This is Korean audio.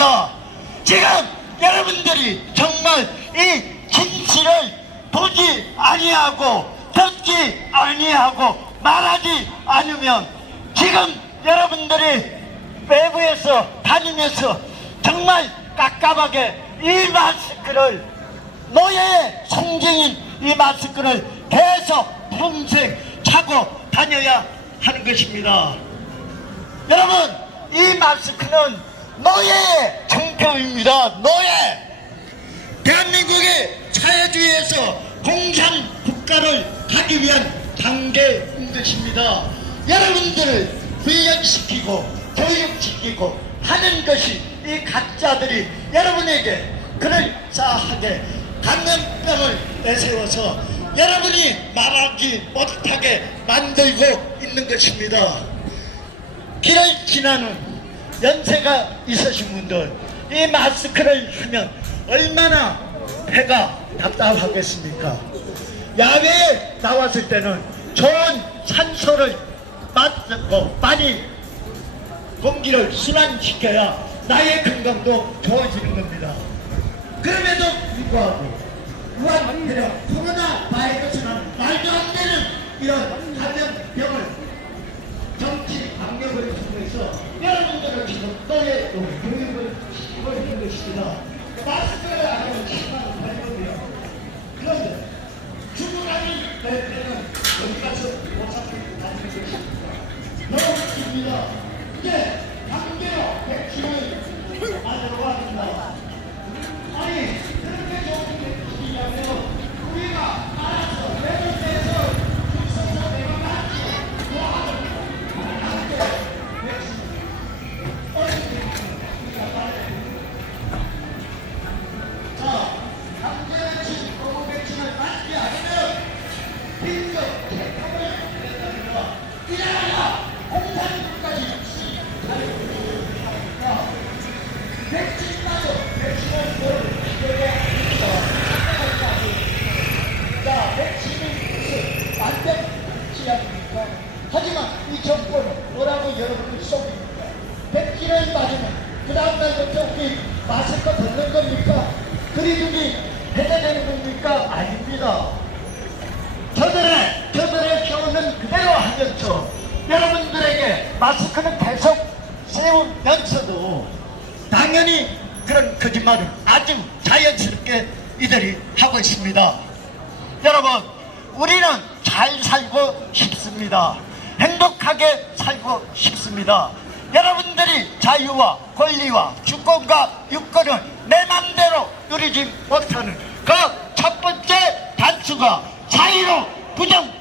것입니다. 지금 여러분들이 정말 이 진실을 보지 아니하고 듣지 아니하고 말하지 않으면 지금 여러분들이 외부에서 다니면서 정말 깝깝하게 이 마스크를 노예의 성쟁인 이 마스크를 계속 평생 차고 다녀야 하는 것입니다. 여러분 이 마스크는 노예의 정표입니다. 노예. 대한민국의 사회주의에서 공산 국가를 가기 위한 단계인 것입니다. 여러분들을 훈련시키고 교육시키고 하는 것이 이 가짜들이 여러분에게 그럴싸하게 감염병을 내세워서 여러분이 말하지 못하게 만들고 있는 것입니다. 길을 지나는 연세가 있으신 분들 이 마스크를 하면 얼마나 배가 답답하겠습니까? 야외에 나왔을 때는 좋은 산소를 맞고 많이 공기를 순환시켜야 나의 건강도 좋아지는 겁니다. 그럼에도 불구하고 우한 코로나 바이러스는 말도 안 되는 이런 감염병을 정치 방역을 통해서 여러분들을 지금 또의 교육을 시키고 있는 것입니다. 마스크를 안 하면 심한 발병이요. 그런데 주문하는 내 때는 어디 가서 못 잡고 다니는 것입니다. 너무 깁니다. 이 하지만 이 정권은 뭐라고 여러분을 속입니까? 백신을 맞으면 그 다음날부터 우리 마스크 벗는 겁니까? 그리고이 해제되는 겁니까? 아닙니다. 저들의 저들의 교훈은 그대로 하면서 여러분들에게 마스크는 계속 세우면서도 당연히 그런 거짓말을 아주 자연스럽게 이들이 하고 있습니다. 여러분, 우리는 잘 살고 싶습니다. 행복하게 살고 싶습니다. 여러분들이 자유와 권리와 주권과 유권을 내 맘대로 누리지 못하는 그 첫 번째 단수가 자유로 부정